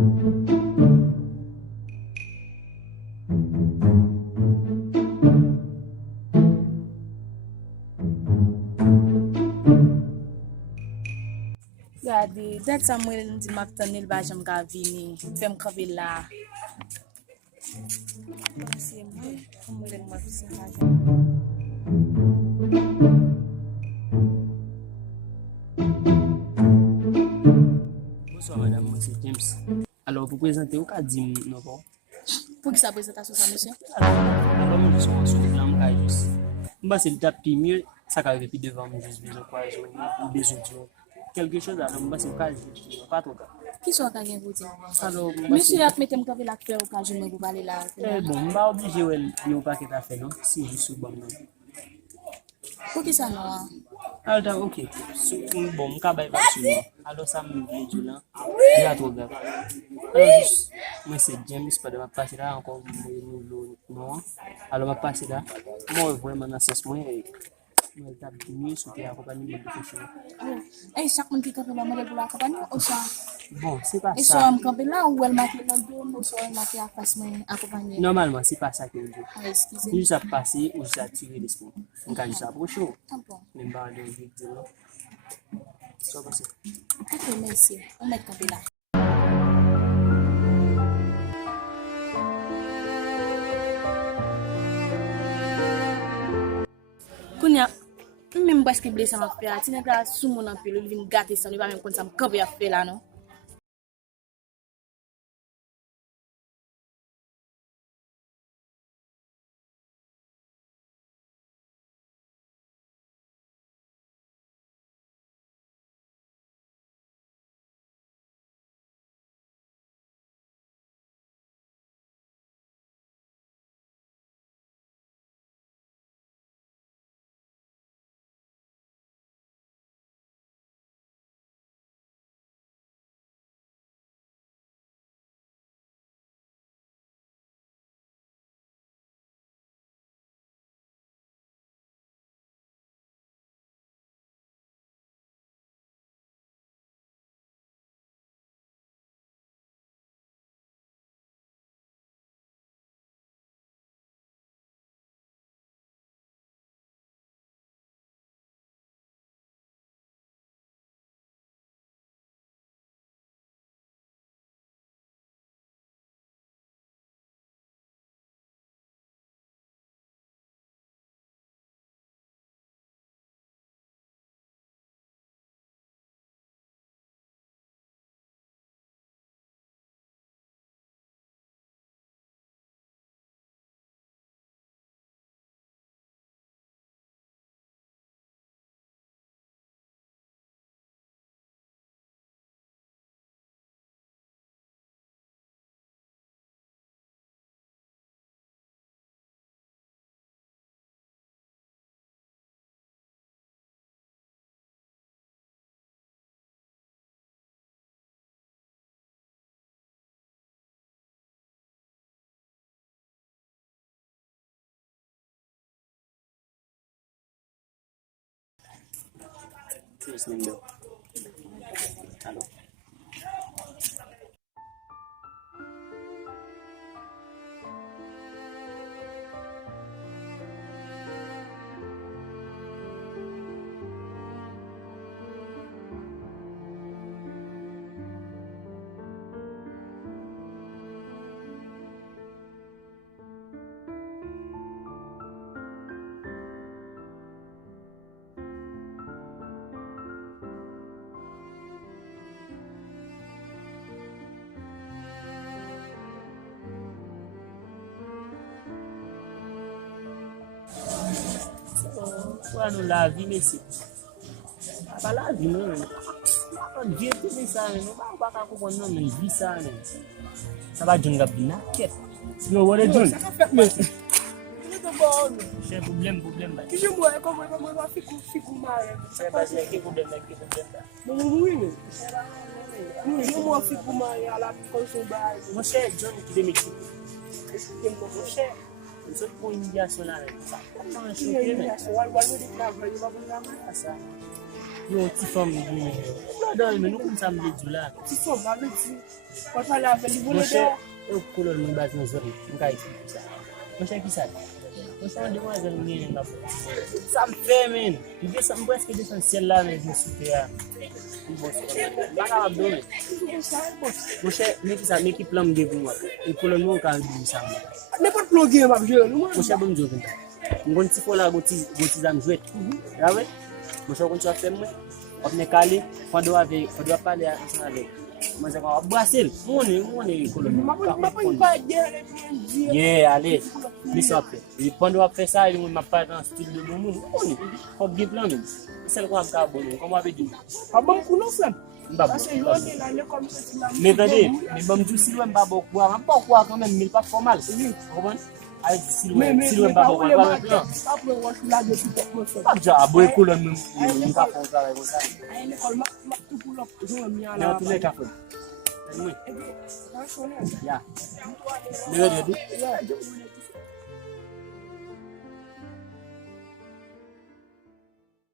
Gade, dat Samuel di maktan il bajam ka vini, fem kabila. Kasi mo, Samuel magsin bajam. Bonsoir madame, moi c'est James. Alors vous présentez au cas dim non bon. Pour qui sa présentation ça monsieur? Alors moi je suis en sous plan caillus. Moi c'est le tapis mieux ça qu'arrive puis devant moi juste besoin quoi besoin quelque chose alors moi c'est au cas pas trop. Qui soit ka gen vous dire? Alors Monsieur a mettem ka la faire occasion de vous parler là. bon, pas obligé ou pas que t'as fait non, si je suis bon non. Pour qui ça non? Alors OK. Bon, ka bay pas sur moi. Alors ça me dit tout là. Il a trop grave. Alors juste moi c'est James pas de ma passer là encore non. Alors ma passer là. Moi vraiment dans ce sens moi t'a mieux souhaiter accompagner de quelque chose. Eh chaque monde qui ka la modèle pour l'accompagner ou ça? Bon, c'est pas Et ça. soit am camper là ou elle m'a fait dans le ou soit elle m'a fait à face moi accompagner. Normalement, c'est pas ça que je dis. Ah, excusez. Juste à passer ou juste à tirer l'esprit. On peut juste approcher. Ah bon. Même pas de dire. Ça passe. Ok, merci. On met camper là. Kounya, même parce que blessé m'a fait, tu n'as pas sous mon empile, il vient gâter ça, il va même quand ça me camper à faire là non. Terus nih. Halo. Soit nous la vie, mais c'est pas la vie, non. Dieu te dit ça, mais nous pas comprendre, non, mais vie ça, ça va d'une gabina. Non, what est John? C'est problème. Qui moi comment va fico mal. C'est pas ça qui problème là. Oui. Nous moi fico mal à la console base. Mon cher John qui démétique. Mon cher, nous sommes pour une médiation là. Ça. Il y a une médiation, on va le travail, on va ça. Non, ti fam di men. La dan men nou kon sa mle di la. Ti fòm la ve ti. Kwa pale ave li Mon vole chè, de. yo kolon mwen baz nan zori. Mwen ka explique sa. Mon chè ki sa? Mwen sa an demanjel mwen yon la fò. Sa m fè men. Mwen preske desan sel la men yon soupe ya. Baka wap do men. Mon chè, mwen ki sa, mwen ki plan mde pou mwen. E kolon mwen kan di sa mwen. Ne pot plogue map jè. Mon chè bon mjo kon ta. Mwen kon ti fò la goti zam jwet. Ya we? Mon chè kon ti wap fè mwen. Wap ne kale, fado ave pale a san ave. Mwen se kon wap brasel. Mwen kolon mwen. Mapa yon pa jè. Ye, ale. Mis wap fè. E pando wap fè sa, yon mwen pa nan stil de bon moun. Mwen, fok ge plan men. Sel kon ap ka bon moun. Kon wap e di moun. A bon kou non fèm. Mbap. Ase yon de la ne kom se ti la. Me tade, me bam djou silwen babo kwa. Mwen pa kwa kan men, mil pa formal. Kompon? Ay silwen babo kwa. Apre wak la de si tek mwen fèm. Pak ja, aboy kolon mwen pa fon sa. Aye ne kol mak tou pou lop. Joun mi Mwen ala. tou le kafon. Mwen. Ebe, nan sonen. Ya. Me wè de di? Ya, joun mwen eti.